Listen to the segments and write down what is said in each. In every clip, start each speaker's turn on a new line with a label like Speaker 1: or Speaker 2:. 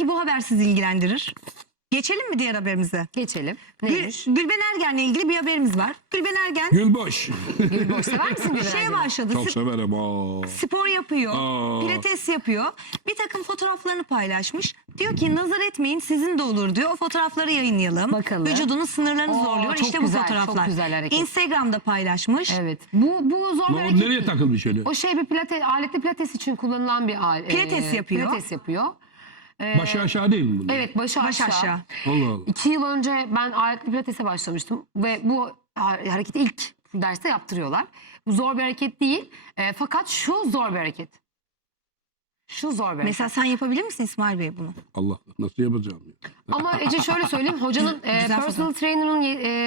Speaker 1: belki bu haber sizi ilgilendirir. Geçelim mi diğer haberimize?
Speaker 2: Geçelim. Neymiş?
Speaker 1: Gülben Ergen'le ilgili bir haberimiz var. Gülben Ergen
Speaker 3: Gülboş.
Speaker 2: Gülboş sever misin Gülben
Speaker 1: şeye
Speaker 2: Ergen'i?
Speaker 1: başladı.
Speaker 3: Çok severim. Aa.
Speaker 1: Spor yapıyor, pilates yapıyor. Bir takım fotoğraflarını paylaşmış. Diyor ki nazar etmeyin sizin de olur diyor. O fotoğrafları yayınlayalım.
Speaker 2: Bakalım.
Speaker 1: Vücudunun sınırlarını zorluyor.
Speaker 2: çok
Speaker 1: İşte
Speaker 2: güzel,
Speaker 1: bu fotoğraflar.
Speaker 2: çok güzel hareket.
Speaker 1: Instagram'da paylaşmış.
Speaker 2: Evet. Bu zor bir
Speaker 3: Lan
Speaker 2: hareket
Speaker 3: nereye
Speaker 2: değil.
Speaker 3: takılmış öyle?
Speaker 2: O şey bir aletli pilates için kullanılan bir alet.
Speaker 1: Pilates yapıyor.
Speaker 2: Pilates yapıyor.
Speaker 3: Başı aşağı değil mi bunun?
Speaker 2: Evet, başı
Speaker 1: Baş
Speaker 2: aşağı.
Speaker 1: aşağı.
Speaker 3: Allah Allah.
Speaker 2: 2 yıl önce ben aletli pilatese başlamıştım ve bu hareketi ilk derste yaptırıyorlar. Bu zor bir hareket değil. Fakat şu zor bir hareket. Şu zor bir hareket.
Speaker 1: Mesela sen yapabilir misin İsmail Bey bunu?
Speaker 3: Allah nasıl yapacağım ya?
Speaker 2: Ama Ece şöyle söyleyeyim. Hocanın
Speaker 1: Güzel
Speaker 2: personal trainer'ın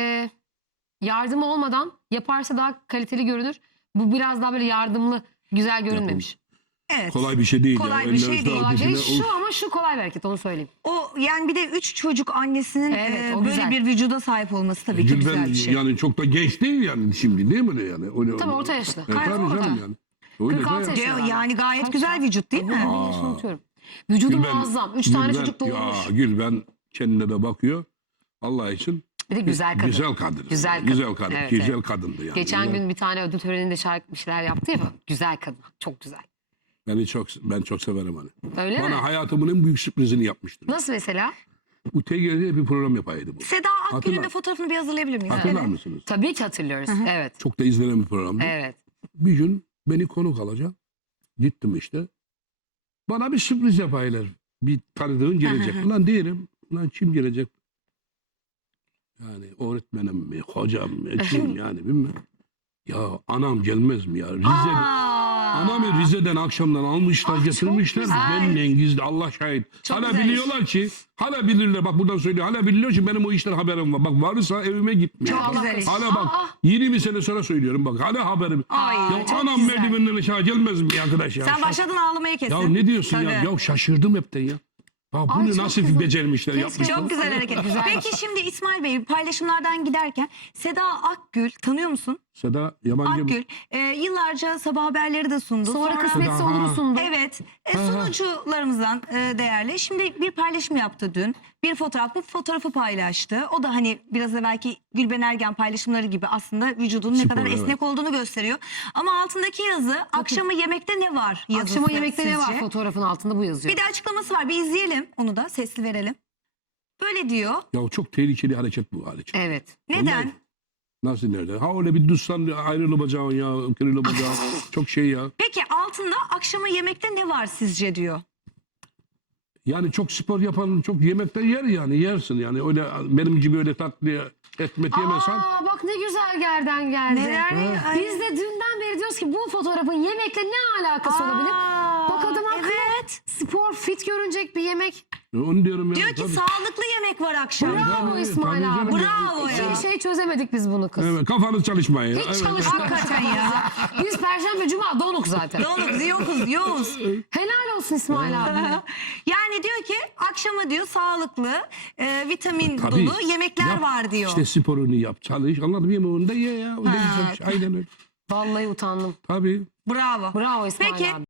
Speaker 2: yardımı olmadan yaparsa daha kaliteli görünür. Bu biraz daha böyle yardımlı, güzel görünmemiş.
Speaker 1: Evet.
Speaker 3: Kolay bir şey değil
Speaker 1: Kolay
Speaker 3: ya.
Speaker 1: bir şey
Speaker 3: Ellerinizi
Speaker 1: değil.
Speaker 2: Kolay değil.
Speaker 3: avucuna-
Speaker 2: Şu ama şu kolay bir hareket, onu söyleyeyim.
Speaker 1: O yani bir de 3 çocuk annesinin
Speaker 2: Evet, o
Speaker 1: böyle
Speaker 2: güzel.
Speaker 1: bir vücuda sahip olması tabii ki
Speaker 3: Gülben
Speaker 1: güzel bir şey.
Speaker 3: yani çok da genç değil yani şimdi değil mi yani? Öyle,
Speaker 2: Tabii orta yaşlı.
Speaker 3: Tabii
Speaker 2: Orta.
Speaker 3: canım yani. Öyle
Speaker 2: 46
Speaker 3: de-
Speaker 2: yaşında.
Speaker 1: Diyor, yani gayet
Speaker 2: Kaç
Speaker 1: güzel
Speaker 2: ya?
Speaker 1: vücut değil mi?
Speaker 2: Ben yaşını unutuyorum. Vücudu muazzam. 3 tane
Speaker 3: Gülben-
Speaker 2: çocuk doğurmuş.
Speaker 3: Ya Gülben kendine de bakıyor. Allah için.
Speaker 2: Bir de güzel kadın.
Speaker 3: Güzel kadın.
Speaker 2: Güzel kadın.
Speaker 3: Güzel kadın.
Speaker 2: Evet,
Speaker 3: güzel
Speaker 2: evet.
Speaker 3: kadındı yani.
Speaker 2: Geçen gün bir tane ödül töreninde şarkı bir şeyler yaptı ya. Güzel kadın. Çok güzel.
Speaker 3: Ben çok severim hani.
Speaker 2: Öyle
Speaker 3: Bana
Speaker 2: mi?
Speaker 3: hayatımın en büyük sürprizini yapmıştır.
Speaker 2: Nasıl mesela?
Speaker 3: UTG'de bir program yapaydı bu.
Speaker 1: Seda Akgül'ün de
Speaker 3: Hatırlar.
Speaker 1: fotoğrafını bir hazırlayabilir miyiz?
Speaker 3: Hatırlar
Speaker 1: Evet.
Speaker 3: mısınız?
Speaker 2: Tabii ki hatırlıyoruz. Evet.
Speaker 3: Çok da izlenen bir programdı.
Speaker 2: Evet.
Speaker 3: Bir gün beni konuk alacak. Gittim işte. Bana bir sürpriz yapaylar. Bir tanıdığın gelecek. Ulan değilim. Ulan kim gelecek? Yani öğretmenim mi, hocam mı, kim yani bilmem. Ya anam gelmez mi ya? Anamı Rize'den akşamdan almışlar, getirmişler.
Speaker 1: güzel.
Speaker 3: Benimle gizli, Allah şahit.
Speaker 1: Çok
Speaker 3: Hala
Speaker 1: güzel
Speaker 3: biliyorlar ki, hala bilirler. Bak buradan söylüyor. Hala biliyor ki benim o işten haberim var. Bak varsa evime gitmiyor.
Speaker 1: Çok
Speaker 3: Bak,
Speaker 1: güzel iş.
Speaker 3: hala bak 20 sene sonra söylüyorum. Bak hala haberim.
Speaker 1: Ay,
Speaker 3: Ya
Speaker 1: çok
Speaker 3: anam
Speaker 1: güzel.
Speaker 3: merdivenden aşağı gelmez mi arkadaş ya?
Speaker 1: Sen başladın ağlamaya kesin.
Speaker 3: Ya ne diyorsun ya?
Speaker 1: Tabii.
Speaker 3: Ya şaşırdım hepten ya. Ya bunu
Speaker 2: çok
Speaker 3: nasıl
Speaker 2: güzel.
Speaker 3: becermişler,
Speaker 2: Keşke
Speaker 3: yapmışlar.
Speaker 1: Çok güzel hareket.
Speaker 2: Güzel.
Speaker 1: Peki şimdi İsmail Bey paylaşımlardan giderken Seda Akgül tanıyor musun?
Speaker 3: Seda yabancı mı?
Speaker 1: Akgül yıllarca sabah haberleri de sundu.
Speaker 2: Sonra kısmetse
Speaker 3: Seda,
Speaker 2: olur
Speaker 3: ha.
Speaker 2: sundu.
Speaker 1: Evet, sunucularımızdan değerli. Şimdi bir paylaşım yaptı dün. Bir fotoğraf, bu fotoğrafı paylaştı. O da hani biraz evvelki Gülben Ergen paylaşımları gibi aslında vücudunun ne
Speaker 3: Spor,
Speaker 1: kadar
Speaker 3: evet.
Speaker 1: esnek olduğunu gösteriyor. Ama altındaki yazı akşamı yemekte ne var yazısı.
Speaker 2: Akşama yemekte ne var
Speaker 1: sizce?
Speaker 2: fotoğrafın altında bu yazıyor.
Speaker 1: Bir de açıklaması var. Bir izleyelim onu da sesli verelim. Böyle diyor.
Speaker 3: Ya çok tehlikeli hareket bu hareket.
Speaker 2: Evet.
Speaker 1: Neden?
Speaker 3: Vallahi. Nasıl nerede? Ha öyle bir düşsen ayrılamayacağın ya, kırılamayacağın. Çok şey ya.
Speaker 1: Peki altında akşama yemekte ne var sizce diyor.
Speaker 3: Yani çok spor yapan çok yemekten yer yani yersin yani öyle benim gibi öyle tatlı etmet yemesen.
Speaker 2: Bak ne güzel yerden geldi.
Speaker 1: Neler? Ay.
Speaker 2: Biz de dünden beri diyoruz ki bu fotoğrafın yemekle ne alakası olabilir? Bak adam haklı.
Speaker 1: Evet.
Speaker 2: Spor, fit görünecek bir yemek.
Speaker 3: Onu diyorum ya.
Speaker 1: Diyor ki
Speaker 3: tabii.
Speaker 1: sağlıklı yemek var akşam.
Speaker 2: Bravo
Speaker 3: tabii,
Speaker 2: İsmail
Speaker 3: tabii
Speaker 2: abi.
Speaker 3: canım.
Speaker 1: Bravo ya.
Speaker 2: Hiçbir şey çözemedik biz bunu kız.
Speaker 3: Evet, kafanız çalışmıyor ya.
Speaker 2: Hiç
Speaker 3: Evet.
Speaker 2: çalışmıyoruz.
Speaker 1: Hakikaten ya.
Speaker 2: Biz Perşembe Cuma donuk zaten.
Speaker 1: Yoluz, yokuz.
Speaker 2: Helal olsun İsmail abi.
Speaker 1: Yani diyor ki akşama diyor sağlıklı, vitamin
Speaker 3: Tabii.
Speaker 1: dolu yemekler
Speaker 3: Yap,
Speaker 1: var diyor.
Speaker 3: İşte sporunu yap, çalış. Anladın mı? Onu da ye ya. O da güzel bir şey. Aynen öyle.
Speaker 2: Vallahi utandım.
Speaker 3: Tabii.
Speaker 1: Bravo.
Speaker 2: Bravo İsmail
Speaker 1: Peki.
Speaker 2: abi.